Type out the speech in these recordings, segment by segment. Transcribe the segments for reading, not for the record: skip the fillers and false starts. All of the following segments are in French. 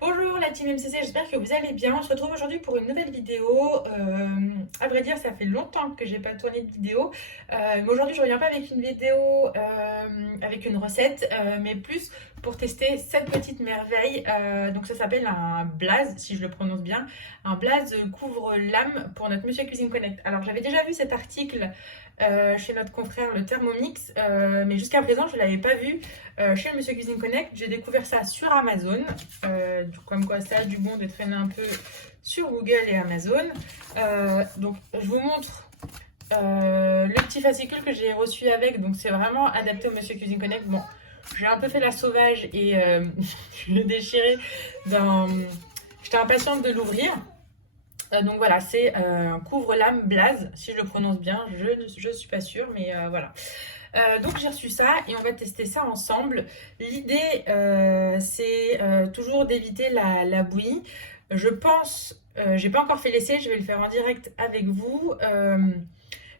Bonjour la team MCC, j'espère que vous allez bien. On se retrouve aujourd'hui pour une nouvelle vidéo. À vrai dire, ça fait longtemps que j'ai pas tourné de vidéo. Mais aujourd'hui, je reviens pas avec une vidéo avec une recette, mais plus pour tester cette petite merveille. Donc ça s'appelle un blaze, si je le prononce bien. Un blaze couvre-lame pour notre Monsieur Cuisine Connect. Alors j'avais déjà vu cet article chez notre confrère le Thermomix, mais jusqu'à présent je ne l'avais pas vu chez le Monsieur Cuisine Connect. J'ai découvert ça sur Amazon, comme quoi ça a du bon de traîner un peu sur Google et Amazon. Donc je vous montre le petit fascicule que j'ai reçu avec, donc c'est vraiment adapté au Monsieur Cuisine Connect. Bon, j'ai un peu fait la sauvage et je l'ai déchiré dans... J'étais impatiente de l'ouvrir. Donc voilà, c'est un couvre-lame blaze, si je le prononce bien, je ne suis pas sûre, mais voilà. Donc j'ai reçu ça et on va tester ça ensemble. L'idée, c'est toujours d'éviter la bouillie. Je pense, j'ai pas encore fait l'essai, je vais le faire en direct avec vous.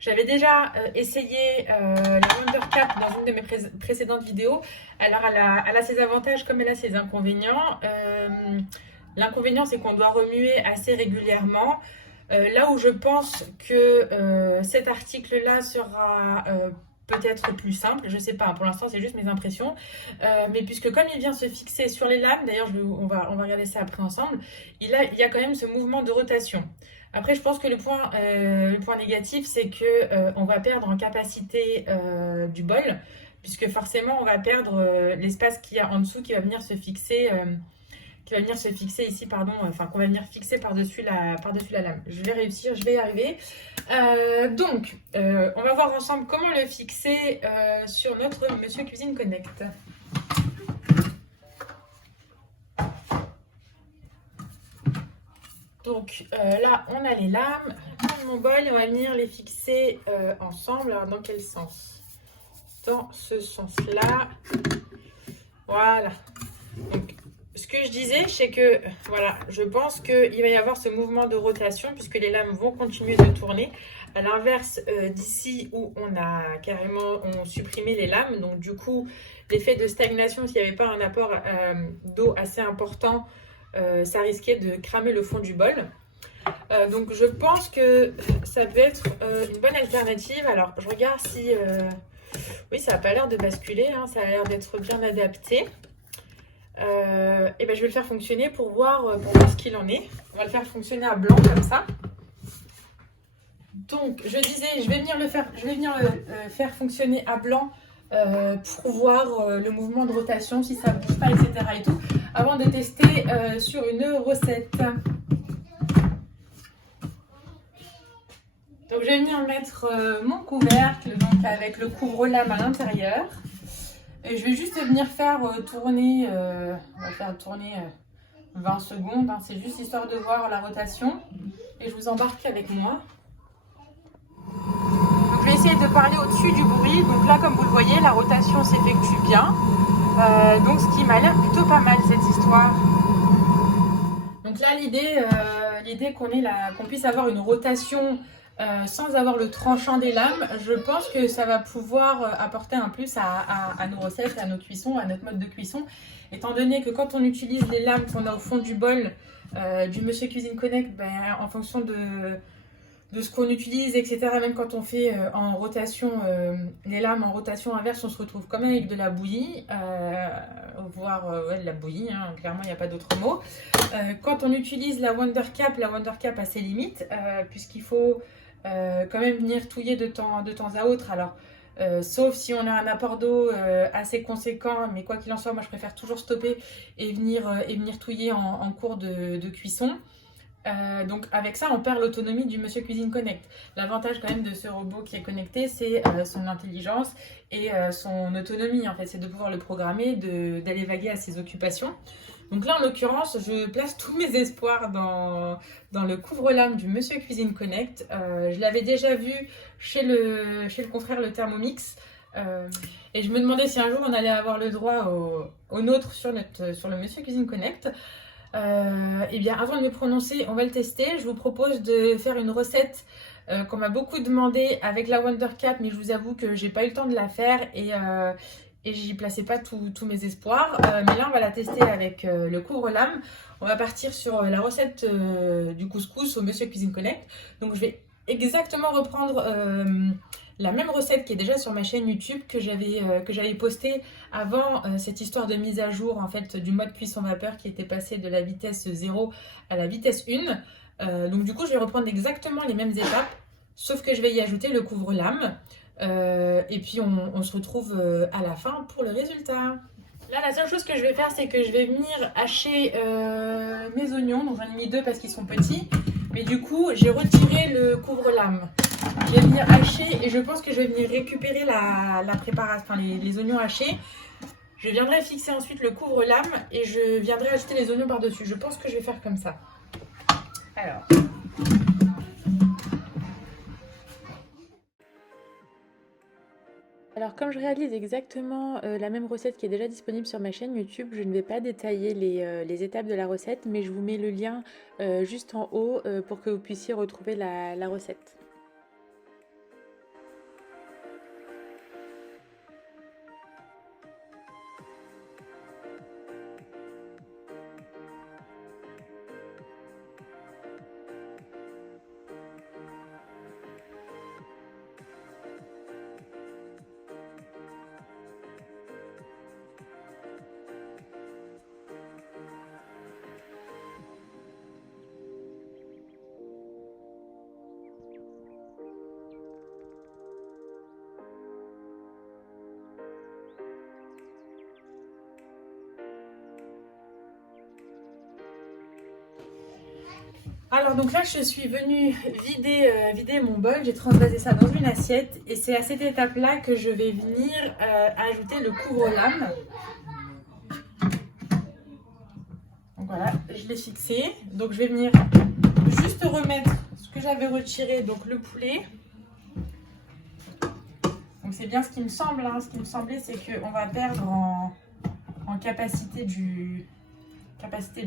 J'avais déjà essayé la Wonder Cap dans une de mes précédentes vidéos. Alors elle a ses avantages comme elle a ses inconvénients. L'inconvénient, c'est qu'on doit remuer assez régulièrement. Là où je pense que cet article-là sera peut-être plus simple, je ne sais pas, pour l'instant c'est juste mes impressions, mais puisque comme il vient se fixer sur les lames, d'ailleurs on va regarder ça après ensemble, il y a quand même ce mouvement de rotation. Après, je pense que le point négatif, c'est que on va perdre en capacité du bol, puisque forcément on va perdre l'espace qu'il y a en dessous qui va venir se fixer ici, pardon, enfin qu'on va venir fixer par-dessus la lame. Je vais réussir, je vais y arriver. On va voir ensemble comment le fixer sur notre Monsieur Cuisine Connect. Donc là, on a les lames. Dans mon bol, on va venir les fixer ensemble. Alors, dans quel sens? Dans ce sens-là. Voilà. Donc, ce que je disais, c'est que voilà, je pense qu'il va y avoir ce mouvement de rotation puisque les lames vont continuer de tourner. À l'inverse d'ici où on a carrément supprimé les lames. Donc du coup, l'effet de stagnation, s'il n'y avait pas un apport d'eau assez important, ça risquait de cramer le fond du bol. Donc je pense que ça peut être une bonne alternative. Alors je regarde si... oui, ça n'a pas l'air de basculer, hein, ça a l'air d'être bien adapté. Et ben je vais le faire fonctionner pour voir ce qu'il en est. On va le faire fonctionner à blanc comme ça. Donc je disais, je vais venir le faire fonctionner à blanc pour voir le mouvement de rotation, si ça ne bouge pas, etc. et tout, avant de tester sur une recette. Donc je vais venir mettre mon couvercle donc avec le couvre-lame à l'intérieur. Et je vais juste venir faire tourner, on va faire tourner 20 secondes, hein, c'est juste histoire de voir la rotation. Et je vous embarque avec moi. Donc je vais essayer de parler au-dessus du bruit. Donc là, comme vous le voyez, la rotation s'effectue bien. Donc ce qui m'a l'air plutôt pas mal cette histoire. Donc là, l'idée qu'on puisse avoir une rotation sans avoir le tranchant des lames, je pense que ça va pouvoir apporter un plus à nos recettes, à nos cuissons, à notre mode de cuisson. Étant donné que quand on utilise les lames qu'on a au fond du bol du Monsieur Cuisine Connect, ben, en fonction de ce qu'on utilise, etc., même quand on fait en rotation, les lames en rotation inverse, on se retrouve quand même avec de la bouillie, voire ouais, de la bouillie, hein, clairement il n'y a pas d'autre mot. Quand on utilise la Wonder Cap a ses limites, puisqu'il faut quand même venir touiller de temps à autre. Alors, sauf si on a un apport d'eau assez conséquent, mais quoi qu'il en soit, moi je préfère toujours stopper et venir touiller en cours de cuisson. Donc avec ça, on perd l'autonomie du Monsieur Cuisine Connect. L'avantage quand même de ce robot qui est connecté, c'est son intelligence et son autonomie. En fait, c'est de pouvoir le programmer, d'aller vaguer à ses occupations. Donc là, en l'occurrence, je place tous mes espoirs dans le couvre-lame du Monsieur Cuisine Connect. Je l'avais déjà vu chez le confrère le Thermomix. Et je me demandais si un jour on allait avoir le droit au nôtre sur le Monsieur Cuisine Connect. Eh bien, avant de me prononcer, on va le tester. Je vous propose de faire une recette qu'on m'a beaucoup demandé avec la Wonder Cap, mais je vous avoue que j'ai pas eu le temps de la faire et j'y plaçais pas tous mes espoirs. Mais là, on va la tester avec le couvre-lame. On va partir sur la recette du couscous au Monsieur Cuisine Connect. Donc, je vais exactement reprendre la même recette qui est déjà sur ma chaîne YouTube que j'avais postée avant cette histoire de mise à jour en fait du mode cuisson vapeur qui était passé de la vitesse 0 à la vitesse 1. Donc, du coup, je vais reprendre exactement les mêmes étapes, sauf que je vais y ajouter le couvre-lame. Et puis on se retrouve à la fin pour le résultat. Là, la seule chose que je vais faire, c'est que je vais venir hacher mes oignons. Donc j'en ai mis 2 parce qu'ils sont petits. Mais du coup, j'ai retiré le couvre-lame. Je vais venir hacher et je pense que je vais venir récupérer la préparation, enfin les oignons hachés. Je viendrai fixer ensuite le couvre-lame et je viendrai ajouter les oignons par-dessus. Je pense que je vais faire comme ça. Alors... Alors comme je réalise exactement la même recette qui est déjà disponible sur ma chaîne YouTube, je ne vais pas détailler les étapes de la recette, mais je vous mets le lien juste en haut pour que vous puissiez retrouver la recette. Alors donc là je suis venue vider mon bol, j'ai transvasé ça dans une assiette et c'est à cette étape là que je vais venir ajouter le couvre-lame. Donc voilà, je l'ai fixé, donc je vais venir juste remettre ce que j'avais retiré, donc le poulet. Donc c'est bien ce qui me semble, hein. Ce qui me semblait c'est qu'on va perdre en capacité du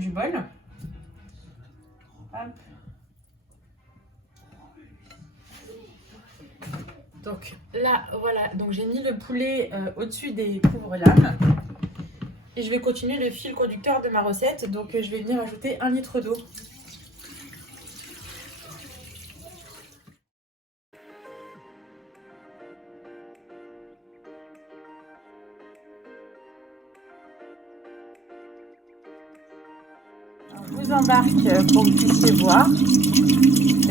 bol. Hop. Donc là, voilà, donc j'ai mis le poulet au-dessus des couvre-lames. Et je vais continuer le fil conducteur de ma recette. Donc je vais venir ajouter 1 litre d'eau. Je vous embarque pour que vous puissiez voir.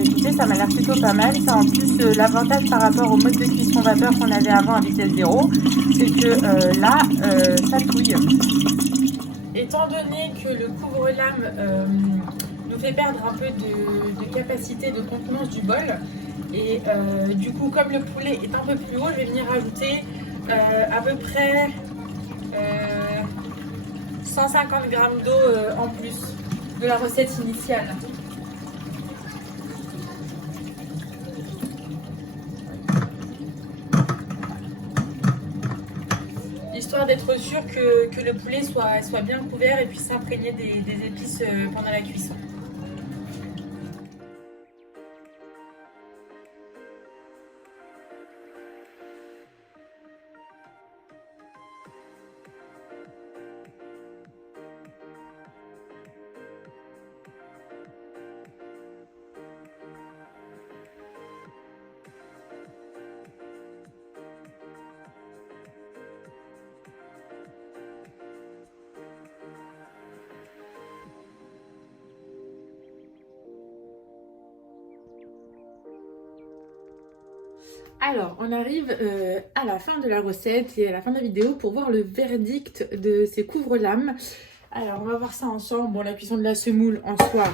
Écoutez, ça m'a l'air plutôt pas mal. Ça, en plus, l'avantage par rapport au mode de cuisson vapeur qu'on avait avant à vitesse 0, c'est que là, ça touille. Étant donné que le couvre-lame nous fait perdre un peu de capacité de contenance du bol, et du coup, comme le poulet est un peu plus haut, je vais venir ajouter à peu près 150 g d'eau en plus de la recette initiale. Histoire d'être sûr que le poulet soit bien couvert et puisse s'imprégner des épices pendant la cuisson. Alors, on arrive à la fin de la recette et à la fin de la vidéo pour voir le verdict de ces couvre-lames. Alors, on va voir ça ensemble. Bon, la cuisson de la semoule en soi,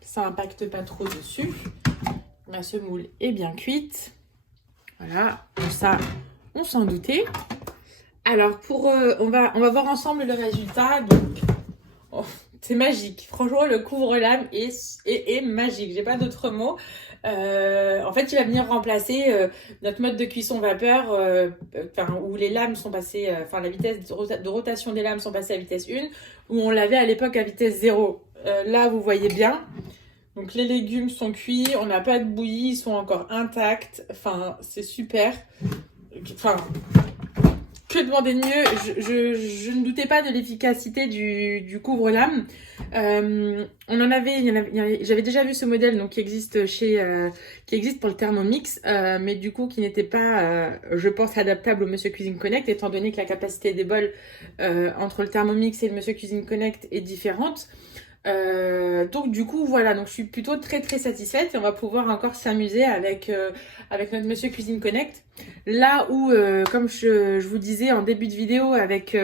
ça n'impacte pas trop dessus. La semoule est bien cuite. Voilà, ça, on s'en doutait. Alors, on va voir ensemble le résultat. Donc, oh, c'est magique. Franchement, le couvre-lame est magique. J'ai pas d'autres mots. En fait, il va venir remplacer notre mode de cuisson vapeur, où les lames sont passées, la vitesse de rotation des lames sont passées à vitesse 1, où on l'avait à l'époque à vitesse 0. Là, vous voyez bien. Donc, les légumes sont cuits, on n'a pas de bouillie, ils sont encore intacts. Enfin, c'est super. Enfin, Que demander de mieux? Je ne doutais pas de l'efficacité du couvre-lame. On en avait, j'avais déjà vu ce modèle donc qui existe qui existe pour le Thermomix, mais du coup qui n'était pas, je pense, adaptable au Monsieur Cuisine Connect, étant donné que la capacité des bols entre le Thermomix et le Monsieur Cuisine Connect est différente. Donc du coup voilà, donc je suis plutôt très très satisfaite et on va pouvoir encore s'amuser avec notre Monsieur Cuisine Connect. Là où, comme je vous disais en début de vidéo avec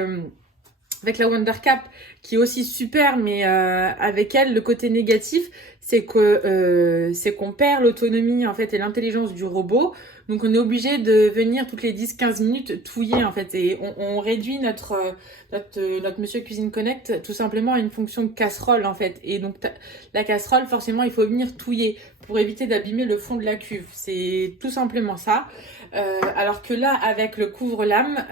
la Wondercap qui est aussi super, mais avec elle le côté négatif c'est qu'on perd l'autonomie en fait et l'intelligence du robot. Donc on est obligé de venir toutes les 10-15 minutes touiller en fait et on réduit notre Monsieur Cuisine Connect tout simplement à une fonction casserole en fait. Et donc la casserole forcément il faut venir touiller pour éviter d'abîmer le fond de la cuve. C'est tout simplement ça. Alors que là avec le couvre-lame,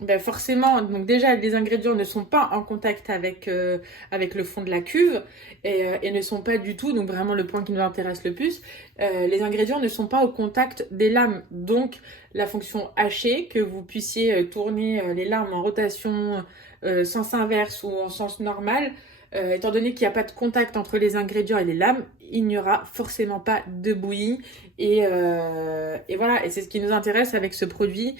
ben forcément donc déjà les ingrédients ne sont pas en contact avec le fond de la cuve et ne sont pas du tout, donc vraiment le point qui nous intéresse le plus, les ingrédients ne sont pas au contact des lames. Donc la fonction hacher, que vous puissiez tourner les lames en rotation sens inverse ou en sens normal, étant donné qu'il n'y a pas de contact entre les ingrédients et les lames, il n'y aura forcément pas de bouillie. Et voilà, et c'est ce qui nous intéresse avec ce produit,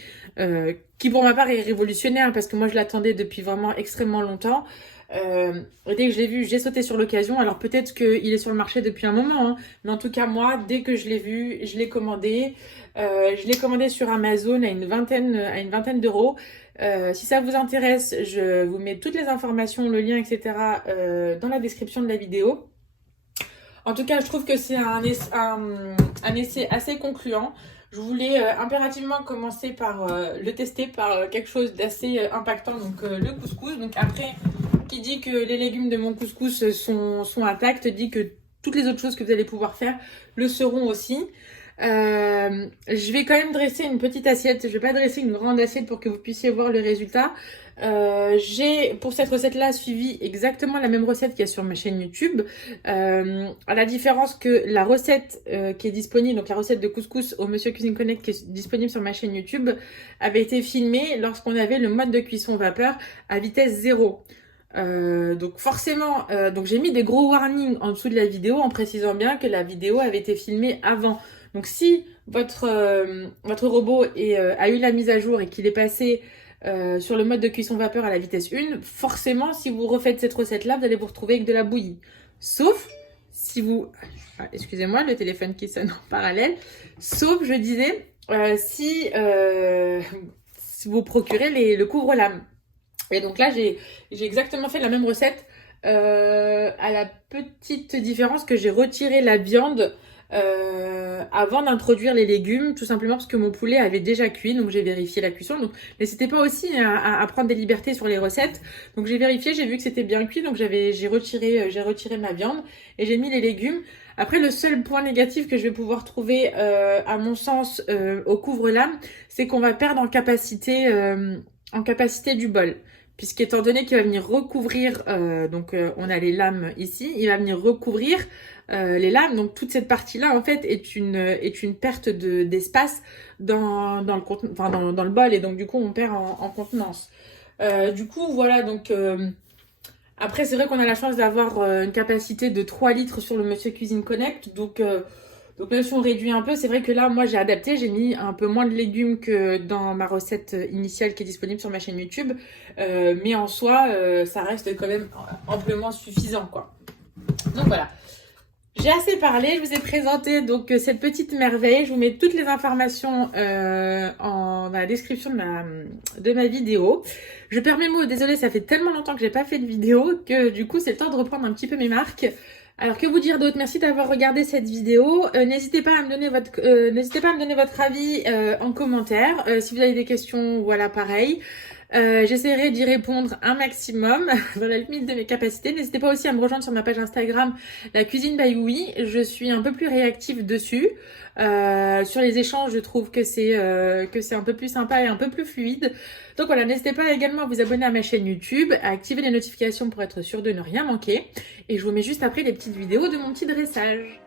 qui pour ma part est révolutionnaire, parce que moi je l'attendais depuis vraiment extrêmement longtemps. Dès que je l'ai vu, j'ai sauté sur l'occasion. Alors peut-être qu'il est sur le marché depuis un moment, hein, mais en tout cas moi, dès que je l'ai vu, je l'ai commandé. Je l'ai commandé sur Amazon à une vingtaine d'euros. Si ça vous intéresse, je vous mets toutes les informations, le lien, etc. Dans la description de la vidéo. En tout cas, je trouve que c'est un essai assez concluant. Je voulais impérativement commencer par le tester par quelque chose d'assez impactant, donc le couscous. Donc après, qui dit que les légumes de mon couscous sont intacts, dit que toutes les autres choses que vous allez pouvoir faire le seront aussi. Je vais quand même dresser une petite assiette. Je vais pas dresser une grande assiette pour que vous puissiez voir le résultat. J'ai pour cette recette là suivi exactement la même recette qu'il y a sur ma chaîne YouTube, à la différence que la recette qui est disponible, donc la recette de couscous au Monsieur Cuisine Connect qui est disponible sur ma chaîne YouTube, avait été filmée lorsqu'on avait le mode de cuisson vapeur à vitesse 0. Donc forcément, donc j'ai mis des gros warnings en dessous de la vidéo en précisant bien que la vidéo avait été filmée avant. Donc si votre robot a eu la mise à jour et qu'il est passé sur le mode de cuisson vapeur à la vitesse 1, forcément si vous refaites cette recette là, vous allez vous retrouver avec de la bouillie. Sauf si vous... Ah, excusez-moi, le téléphone qui sonne en parallèle. Sauf, je disais, si vous procurez le couvre-lame. Et donc là, j'ai exactement fait la même recette, à la petite différence que j'ai retiré la viande avant d'introduire les légumes, tout simplement parce que mon poulet avait déjà cuit, donc j'ai vérifié la cuisson. Donc n'hésitez pas aussi à prendre des libertés sur les recettes. Donc j'ai vérifié, j'ai vu que c'était bien cuit, donc j'ai retiré ma viande et j'ai mis les légumes. Après, le seul point négatif que je vais pouvoir trouver, à mon sens, au couvre-lame, c'est qu'on va perdre en capacité du bol. Puisqu'étant donné qu'il va venir recouvrir, donc on a les lames ici, il va venir recouvrir les lames. Donc toute cette partie-là, en fait, est une perte d'espace dans le bol. Et donc du coup, on perd en contenance. Du coup, voilà, donc... après, c'est vrai qu'on a la chance d'avoir une capacité de 3 litres sur le Monsieur Cuisine Connect. Donc même si on réduit un peu, c'est vrai que là, moi, j'ai adapté. J'ai mis un peu moins de légumes que dans ma recette initiale qui est disponible sur ma chaîne YouTube. Mais en soi, ça reste quand même amplement suffisant, quoi. Donc voilà. J'ai assez parlé, je vous ai présenté donc cette petite merveille. Je vous mets toutes les informations dans la description de ma vidéo. Je perds mes mots, désolée, ça fait tellement longtemps que j'ai pas fait de vidéo que du coup c'est le temps de reprendre un petit peu mes marques. Alors que vous dire d'autre? Merci d'avoir regardé cette vidéo. N'hésitez pas à me donner votre avis en commentaire. Si vous avez des questions, voilà, pareil. J'essaierai d'y répondre un maximum dans la limite de mes capacités. N'hésitez pas aussi à me rejoindre sur ma page Instagram, la cuisine by Oui. Je suis un peu plus réactive dessus. Sur les échanges, je trouve que c'est un peu plus sympa et un peu plus fluide. Donc voilà, n'hésitez pas également à vous abonner à ma chaîne YouTube, à activer les notifications pour être sûr de ne rien manquer. Et je vous mets juste après les petites vidéos de mon petit dressage.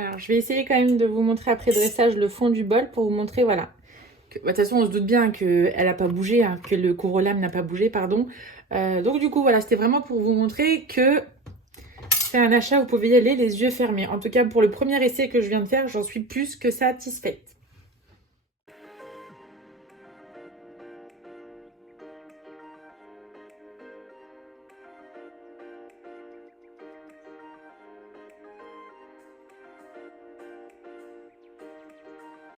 Alors, je vais essayer quand même de vous montrer après dressage le fond du bol pour vous montrer, voilà. De toute façon, on se doute bien qu'elle n'a pas bougé, hein, que le corollaire n'a pas bougé, pardon. Donc du coup, voilà, c'était vraiment pour vous montrer que c'est un achat, vous pouvez y aller les yeux fermés. En tout cas, pour le premier essai que je viens de faire, j'en suis plus que satisfaite.